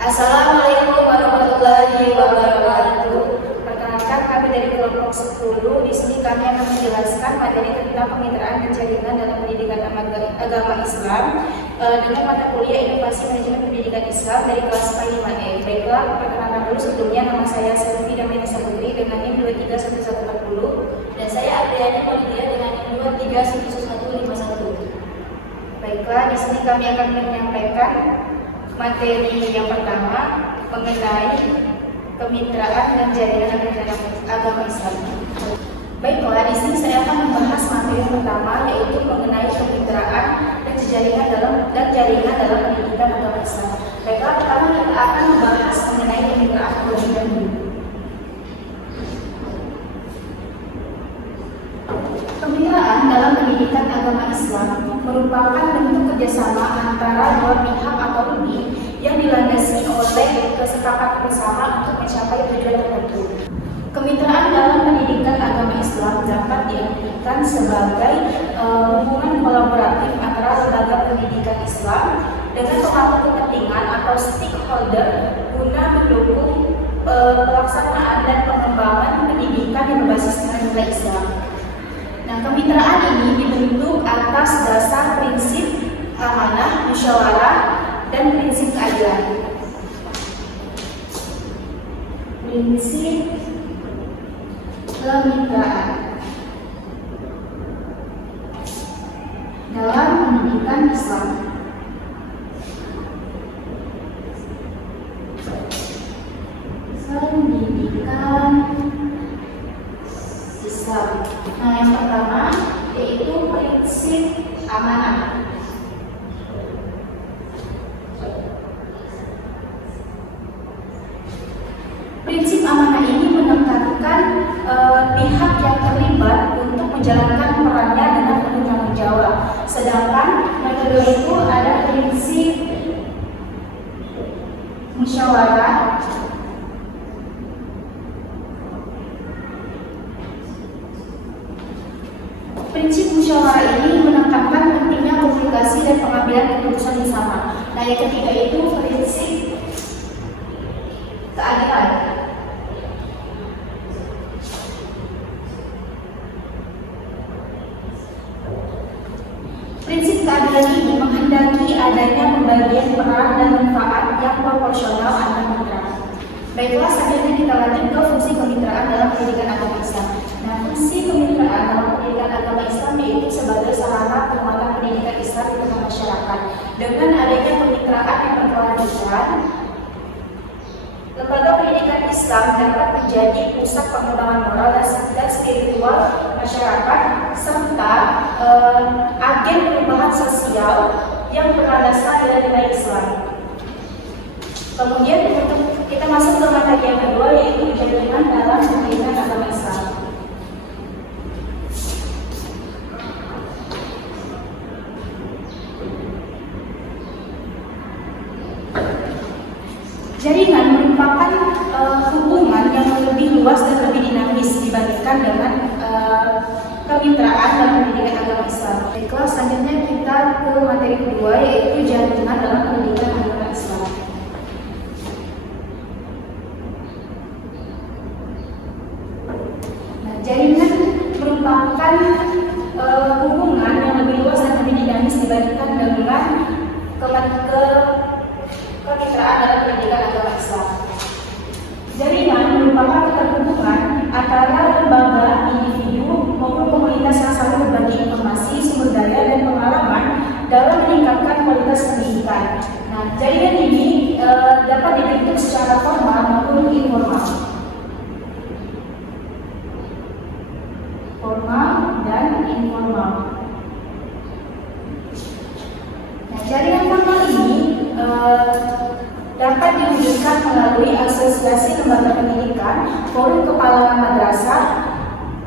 Assalamualaikum warahmatullahi wabarakatuh. Perkenalkan, kami dari kelompok 10. Di sini kami akan menjelaskan materi tentang kemitraan dan jaringan dalam pendidikan agama Islam dengan mata kuliah Inovasi Manajemen Pendidikan Islam dari kelas 5E. Baiklah, perkenalkan dulu sebelumnya, nama saya Selvi Damayanisa Putri dengan NIM 231140 dan saya Adriani Polidia dengan NIM 231151. Baiklah, di sini kami akan menyampaikan materi yang pertama mengenai kemitraan dan jaringan agama Islam. Baiklah, di sini saya akan membahas materi pertama, yaitu mengenai kemitraan dan jaringan dalam pendidikan agama Islam. Baiklah, pertama kita akan membahas mengenai kemitraan terlebih dahulu. Kemitraan dalam pendidikan agama Islam merupakan bentuk kerjasama antara dua pihak atau lebih yang dilandasi oleh kesepakatan bersama untuk mencapai tujuan tertentu. Kemitraan dalam pendidikan agama Islam dapat diartikan sebagai hubungan kolaboratif antara lembaga pendidikan Islam dengan pemangku kepentingan atau stakeholder guna mendukung pelaksanaan dan pengembangan pendidikan yang berbasis nilai Islam. Nah, kemitraan ini dibentuk atas dasar prinsip amanah, musyawarah, dan prinsip keadilan. Prinsip kemitraan dalam pendidikan Islam. Pendidikan Islam. Nah, yang pertama yaitu prinsip amanah. Prinsip amanah ini menekankan pihak yang terlibat untuk menjalankan perannya dengan penuh tanggung jawab. Sedangkan metode itu ada prinsip musyawarah. Prinsip musyawarah ini menekankan pentingnya komunikasi dan pengambilan keputusan bersama. Nah, yang ketiga itu prinsip keadilan. Prinsip keadilan ini menghendaki adanya pembagian peran dan manfaat yang proporsional antar mitra. Baiklah, selanjutnya kita lanjut ke fungsi kemitraan dalam pendidikan agama Islam. Nah, fungsi kemitraan dalam pendidikan agama Islam yaitu sebagai sarana penguatan pendidikan Islam di tengah masyarakat. Dengan adanya kemitraan yang berkelanjutan, lembaga pendidikan Islam dapat menjadi pusat pengembangan moral dan spiritual masyarakat serta agen perubahan sosial yang berlandaskan nilai-nilai Islam. Kemudian untuk kita masuk ke materi yang kedua, yaitu jaringan dalam pendidikan agama Islam. Jaringan merupakan hubungan yang lebih luas dan lebih dinamis dibandingkan dengan kemitraan dalam pendidikan agama Islam. Baiklah, selanjutnya kita ke materi kedua, yaitu jaringan dalam pendidikan agama Islam. Nah, jaringan merupakan hubungan yang lebih luas dan lebih dinamis dibandingkan dengan kemitraan dalam pendidikan agama Islam. Jaringan merupakan keterhubungan antara lembaga, individu maupun komunitas yang saling berbagi informasi, sumber daya, dan pengalaman dalam meningkatkan kualitas pendidikan. Nah, jaringan ini dapat dibentuk secara formal maupun informal. Formal dan informal. Nah, jaringan formal ini dapat diwujudkan melalui asosiasi lembaga pendidikan, forum kepala madrasah,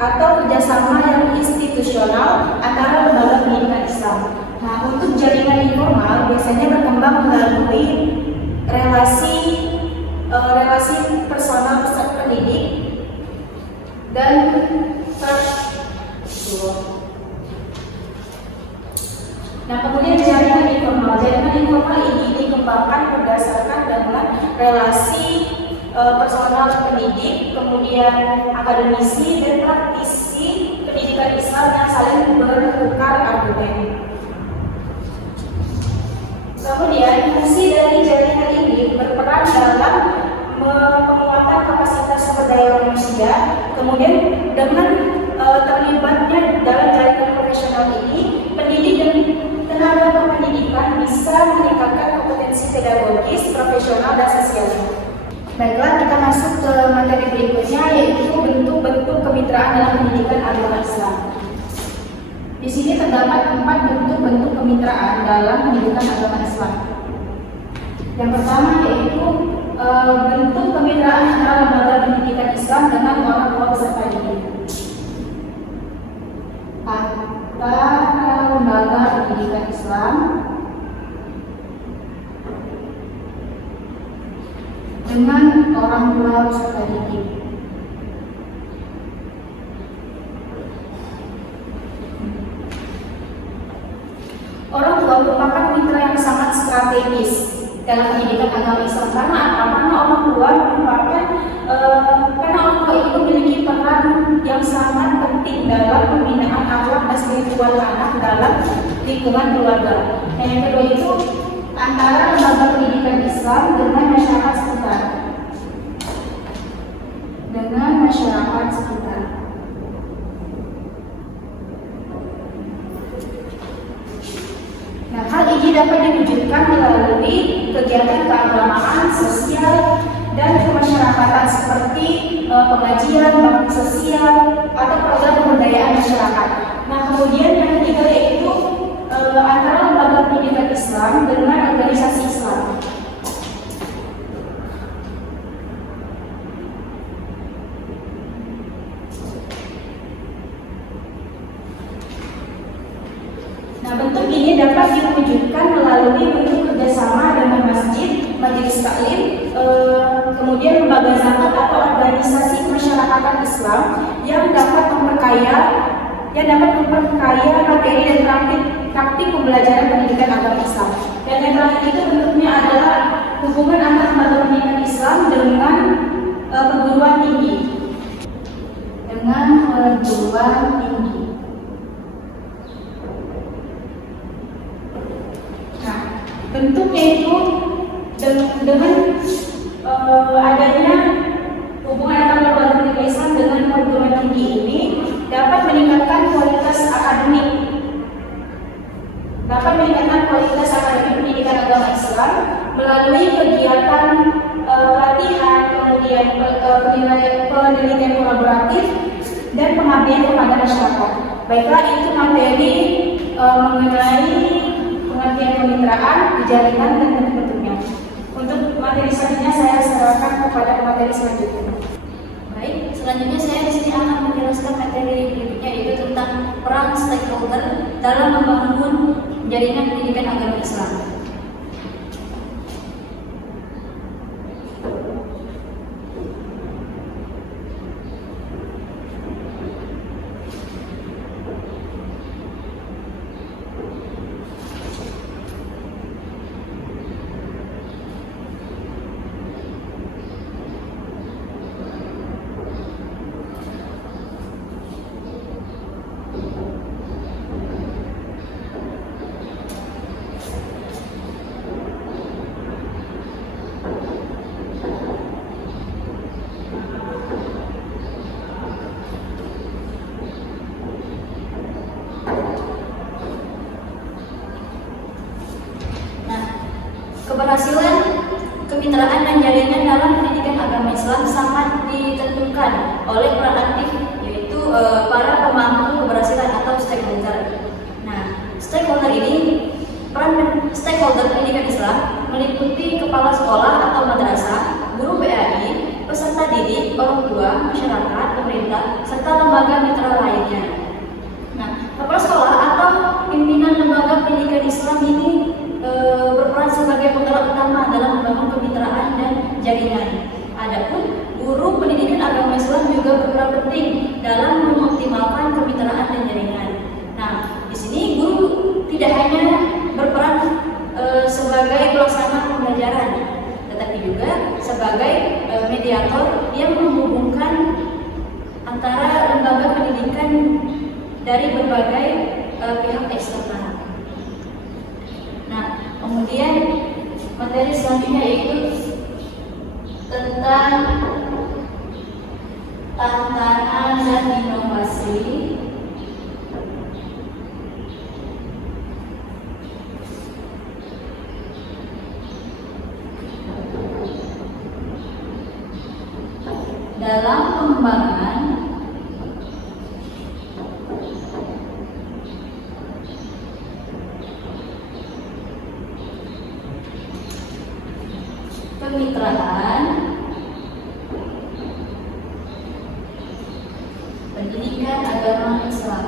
atau kerjasama yang institusional antara lembaga pendidikan Islam. Nah, untuk jaringan informal biasanya berkembang melalui relasi personal peserta pendidik dan Nah, kemudian jaringan informal. Jaringan informal ini dikembangkan berdasarkan dengan relasi personal pendidik, kemudian akademisi dan praktisi pendidikan Islam yang saling bertukar argumen. Kemudian fungsi dari jaringan ini berperan dalam penguatan kapasitas sumber daya manusia. Kemudian dengan terlibatnya dalam jaringan profesional ini, pendidik dan tenaga pendidikan bisa meningkatkan kompetensi pedagogis, profesional, dan sosial. Baiklah, kita masuk ke materi berikutnya, yaitu bentuk-bentuk kemitraan dalam pendidikan agama Islam. Di sini terdapat 4 bentuk kemitraan dalam pendidikan agama Islam. Yang pertama yaitu bentuk kemitraan antara lembaga pendidikan Islam dengan orang tua peserta didik. Antara lembaga pendidikan Islam dengan orang tua peserta didik. Orang tua merupakan mitra yang sangat strategis dalam pendidikan agama Islam. Karena apa? Karena orang tua merupakan karena orang tua itu memiliki peran yang sangat penting dalam pembinaan akhlak dan spiritual anak dalam lingkungan keluarga. Dan yang kedua itu antara lembaga pendidikan Islam dengan masyarakat sekitar. Dengan masyarakat sekitar. Nah, hal ini dapat diwujudkan melalui kegiatan keagamaan, sosial, dan kemasyarakatan seperti pengajian, bakti sosial, atau program pemberdayaan masyarakat. Nah, kemudian yang ketiga yaitu antara lembaga pendidikan Islam dengan organisasi Islam. Nah, bentuk ini dapat diwujudkan melalui bentuk kerjasama dengan masjid, majelis taklim, kemudian lembaga zakat atau organisasi kemasyarakatan Islam yang dapat memperkaya materi dan praktik pembelajaran pendidikan agama Islam. Dan yang terakhir itu bentuknya adalah hubungan antara lembaga pendidikan Islam dengan perguruan tinggi. Dengan perguruan tinggi. Bentuknya itu dengan adanya hubungan antara lembaga pendidikan Islam dengan perguruan tinggi ini dapat meningkatkan kualitas akademik pendidikan agama Islam melalui kegiatan pelatihan, kemudian penelitian kolaboratif dan pengabdian kepada masyarakat. Baiklah, itu materi mengenai pengertian kemitraan, jaringan, dan bentuk-bentuknya. Untuk materi selanjutnya saya serahkan kepada materi selanjutnya. Baik, selanjutnya saya di sini akan menjelaskan materi berikutnya, yaitu tentang peran stakeholder dalam membangun jaringan pendidikan agama Islam. Keberhasilan kemitraan dan jaringan dalam pendidikan agama Islam sangat ditentukan oleh peran aktif, yaitu para pemangku keberhasilan atau stakeholder. Nah, peran stakeholder pendidikan Islam meliputi kepala sekolah atau madrasah, guru PAI, peserta didik, orang tua, masyarakat, pemerintah, serta lembaga mitra lainnya. Nah, kepala sekolah atau pimpinan lembaga pendidikan Islam ini berperan sebagai penggerak utama dalam membangun kemitraan dan jaringan. Adapun guru pendidikan agama Islam juga berperan penting dalam mengoptimalkan kemitraan dan jaringan. Nah, di sini guru tidak hanya berperan sebagai pelaksana pembelajaran, tetapi juga sebagai mediator yang menghubungkan antara lembaga pendidikan dari berbagai pihak eksternal. Nah, kemudian materi selanjutnya yaitu tentang tantangan dan inovasi dalam pengembangan kemitraan pendidikan agama Islam.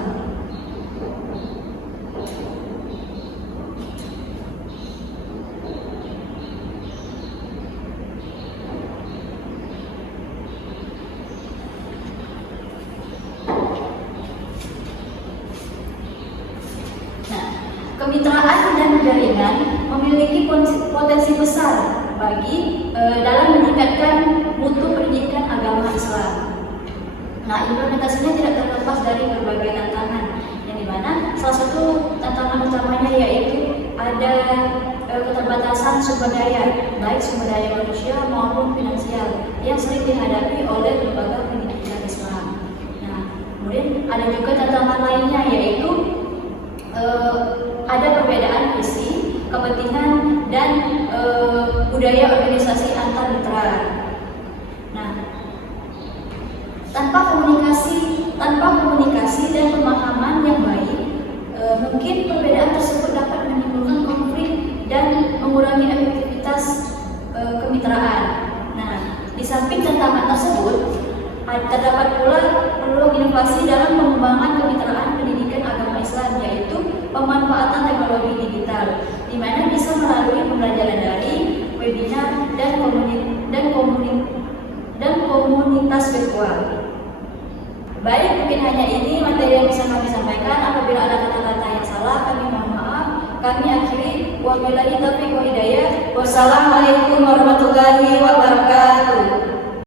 Nah, kemitraan dan jaringan memiliki potensi besar bagi dalam meningkatkan mutu pendidikan agama Islam. Nah, implementasinya tidak terlepas dari berbagai tantangan, yang dimana salah satu tantangan utamanya yaitu ada keterbatasan sumber daya, baik sumber daya manusia maupun finansial, yang sering dihadapi oleh lembaga pendidikan Islam. Nah, kemudian ada juga tantangan lainnya yaitu ada perbedaan visi, kepentingan, dan budaya organisasi antar mitra. Nah, tanpa komunikasi dan pemahaman yang baik, mungkin perbedaan tersebut dapat menimbulkan konflik dan mengurangi efektivitas kemitraan. Nah, di samping tantangan tersebut, terdapat pula peluang inovasi dalam pengembangan kemitraan pendidikan agama Islam, yaitu pemanfaatan teknologi digital, di mana bisa melalui pembelajaran daring, webinar, dan komunitas virtual. Baik, mungkin hanya ini materi yang bisa kami sampaikan. Apabila ada kata-kata yang salah, kami mohon maaf. Kami akhiri. Wabillahi taufiq wal hidayah. Wassalamualaikum warahmatullahi wabarakatuh.